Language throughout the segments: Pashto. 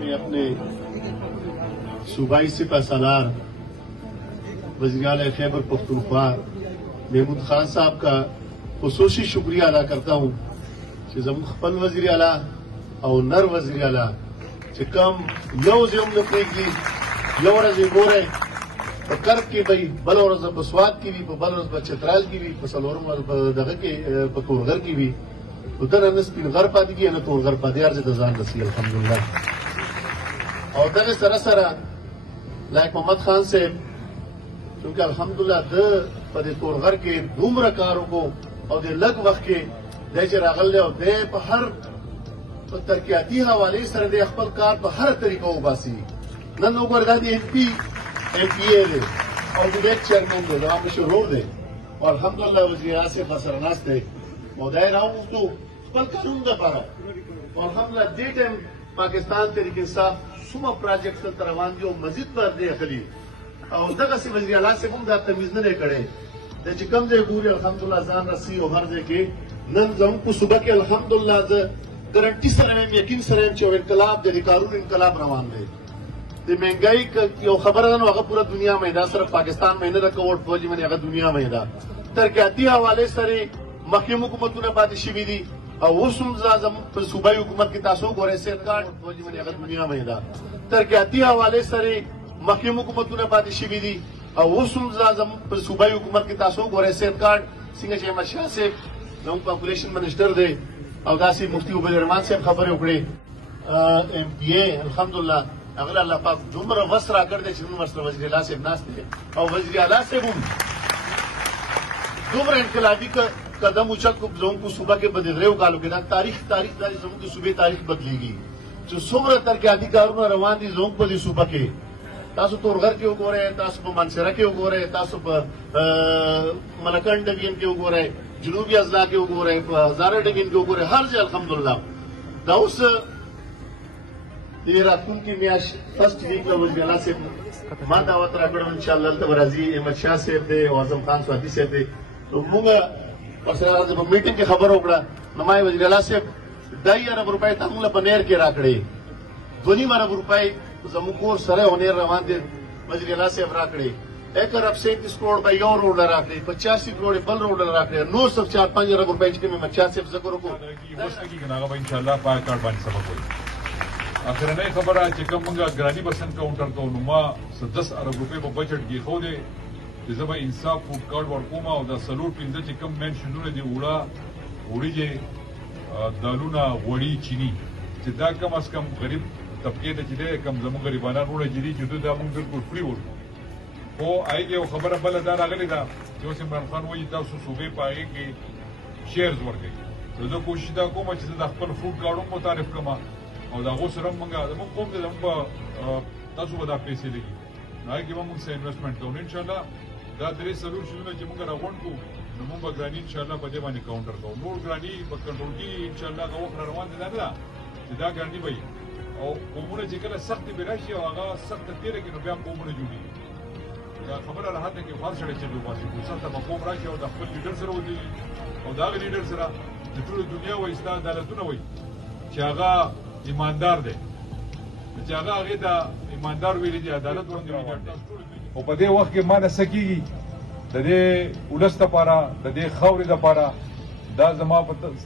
में अपने सूबाई सिपह सालार वज़ीर आला खैबर पख्तूनख्वा महमूद खान साहब का खुसूसी शुक्रिया अदा करता हूँ कि ज़मून खपल वज़ीर आला और नर वज़ीर आला कि कम यौ ज़िम न प्रेगी यौ रज़ गोरे कर्ब की भाई बल और स्वाद की भी बल और चित्राल की भी सलोरम दगा के पतोरगर की भी उधर हमने स्पिन घर पाती की ना तोड़ घर पाती यार से दजान रसी अल्हम्दुलिल्लाह और दगे सरा लाइक मोहम्मद खान से क्योंकि अल्हम्दुलिल्लाह द पदे तोड़गर के दूमरा कारों को और दे लग वक्त के देश रागल और दे पर हर तरक्याती हवाले सर दे अखबल कार पर हर तरीका उबासी नन ऊपर गादी MPA दे और डिबेट चेयरमैन दे जवाब शुरू दे और अल्हम्दुलिल्लाह वज़ीर आसिफ असरनास दे मौदाय राउंड तो कल कानून दा पारा और अल्हम्दुलिल्लाह दे टाइम पाकिस्तान तहरीक इंसाफ सुमा प्रोजेक्ट तरवान जो मजीद पर दे खली और दगा से वज़ीर आला से हम दा तमीज न करे दे कम दे पूरे अल्हम्दुलिल्लाह जान रसी और हर दे के नन जम को सुबह के अल्हम्दुलिल्लाह गारंटी सर में यकीन सर में इनकलाब दे कानून इनकलाब रवान दे महंगाई यो खबर है ना पूरा दुनिया में सिर्फ पाकिस्तान में न रखा वोट फौजी में अगर दुनिया में तरक्याती हवाले सरे मखीम हुकूमत ने बादिशी भी दी और वो सूबाई हुकूमत की तासों को सेहत कार्ड फौजी में अगर दुनिया में तरक्याती हवाले सरे मखीम हुकूमत ने बादिशी भी दी और वो सूबाई हुकूमत की तासों को सेहत कार्ड सिंह अहमद शाह से पॉपुलेशन मिनिस्टर दे और दासी मुफ्ती उबैद रहमान से खबर उकड़े MPA अल्हम्दुलिल्लाह अगर अल्लाह पाक जुमर वसरा कर दे वसर वज़ीर आला से नास थे और वज़ीर आला से जुमर इनकलाबी का कदम उछल को लोगों को सुबह के बदले कालो के तारीख दारी लोगों की सुबह तारीख बदलेगी जो सुमर तरक्याती कारों रवान दी लोगों को सुबह के तासु तोरगर के उगो रहे तासु मानसरा के उगो रहे तासु मलकंड डिवीजन के उगो रहे जनूबी अजला के उगो रहे हजारा डिवीजन के उगो रहे हर जगह अल्हम्दुलिल्लाह दाउस ये रातून की मियाश फर्स्ट वीक में वज़ीर आला से मां दावत राकड़ इंशाअल्लाह तबराजी अहमद शाह से दे आजम खान स्वाति से दे तो मुंगा और जब मीटिंग की खबर होगा नमाय वज़ीर आला से 2 अरब रुपए तंगला बनेर के राकड़े 2 अरब रुपए जमुकोर सरे होने रवान दे वज़ीर आला से राकड़े 1 अरब 37 करोड़ रुपए यो रोड राकड़े 85 करोड़ बल रोड राकड़े 904-5 अरब रुपए के में 50 से जकरो को इंशाअल्लाह पाक कार्ड बन सबक आखिर नहीं खबर है कि कम मंगा ग्रानी बसन काउंटर तो नुमा 10 अरब रुपए में बजट की खो दे जब इंसाफ फूड कार्ड वर्कोमा और सलूट पिंजर कि कम मैन शुरू ने उड़ा उड़ी जे दालूना वड़ी चीनी जिदा कम अज कम गरीब तबके ने जिले कम जमू गरीबाना उड़े जिली जुदो दामू बिल्कुल फ्री हो वो आएगी वो खबर बल अदार अगले था जो इमरान खान वो इतना सूबे पाए कि शेयर्स बढ़ गए तो कोशिश था को मैं जिसे अपन फूड कार्डों को तारीफ कमा और दागो सरम मंगा दम कोम दे दम तासु बदा पैसे लगी ना कि हम उनसे इन्वेस्टमेंट करो इंशाल्लाह दा दरे सलूट शुरू में जमुगा रावण को नमो बग्रानी इंशाल्लाह बदे माने काउंटर को नोट ग्रानी बकंट्रोल की इंशाल्लाह का वो रवान दे दादा सीधा ग्रानी भाई और कोमुने जिकला सख्त बिराशी और आगा सख्त तेरे के नबिया कोमुने जुड़ी या खबर रहा था कि फार छड़े चलो बासी सख्त मकोम राशी और खपल लीडर सर होती और दाग लीडर सर पूरी दुनिया वो इस्लाम अदालत ना वही चागा ईमानदार दे चागा आगे दा ईमानदार वेली दी अदालत वंदे او په دې وخت کې ما نه سکیږي د دې ولس لپاره د دې خاورې لپاره دا زما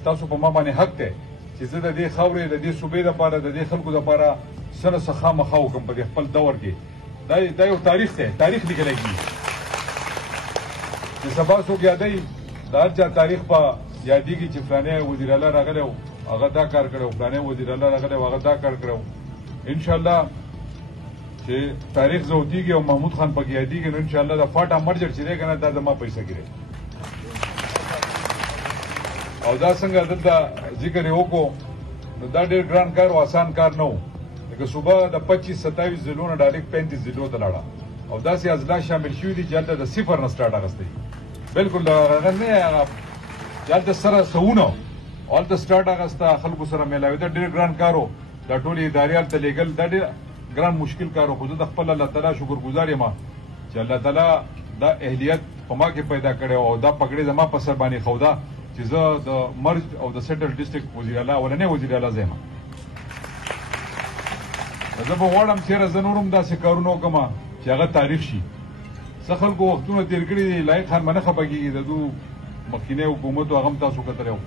تاسو په ما باندې حق دی چې زه د دې خاورې د دې صوبې لپاره د دې خلکو لپاره سره څخه مخه وکم په خپل دور کې دا یو تاریخ دی تاریخ لیکل کېږي چې سبا څوک یادوي د هر چا تاریخ په یادېږي چې فلانی وزیر اعلی راغلی و هغه دا کار کړی و فلانی وزیر اعلی راغلی و هغه دا کار کړی و انشاءالله چې تاریخ زودیږي او محمود خان پکې یادېږي نو انشاءالله دا فاټا مرجر چې دی که نه دا زما پیسه ګیری او دا څنګه دلته ذکر یې وکړو نو دا ډېر ګران کار او آسان کار نه و لکه صوبه د 25-27 ضلعو نه ډایرکټ 35 ضلعو ته لاړه او داسې اضلاع شامل شوي دي چې هلته د صفر نه سټارټ اخیستی بلکل هغه نه چې هلته سره سوونه او هلته سټارټ اخیسته خلکو سره میلاوي دا ډېر ګران کار و دا ټولې ادارې هلته لېږل دا ډېر ګران مشکل کار و خو زه د خپل الله تعالی شکر ګزار یم چې الله تعالی دا اهلیت په ما کې پیدا کړی او دا پګړې زما په سر باندې ښوده چې زه د مرج او د سیټل ډسټرکټ وزیر اعلی اولنی وزیر اعلی یم زه به غواړم چېرې زه نور هم داسې کارونه وکړم چې هغه تاریخ شي. څه خلکو وختونه تېر کړي دي، لایق خان به نه خفه کېږي، د دو مخکینی حکومت و هغه هم تاسو کتلی و،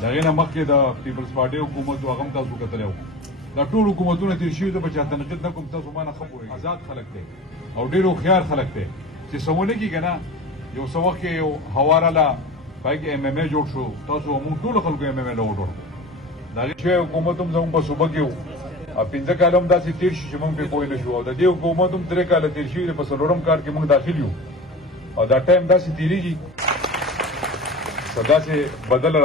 د هغې نه مخکې د پیپلز پارټۍ حکومت و هغه هم تاسو کتلی و. دا ټول حکومتونه تېر شوي، زه به چا تنقید نه کوم، تاسو ما نه ښه پوهېږئ. آزاد خلک دی او ډېر هوښیار خلک دی چې څه ونه کېږي نه. یو څه وخت کې یو هوا راله، په هغې کې MMA جوړ شو، تاسو مونږ ټولو خلکو MMA له ووټ ورکړو. د هغې شوی حکومت هم زموږ په صوبه کې و، او 15 کاله هم داسې تېر شي چې موږ پرې پوه نه شو، او د دې حکومت هم 3 کاله تېر شوي دي، په 4م کال کې موږ داخل یو، او دا ټایم داسې تېرېږي څه داسې بدله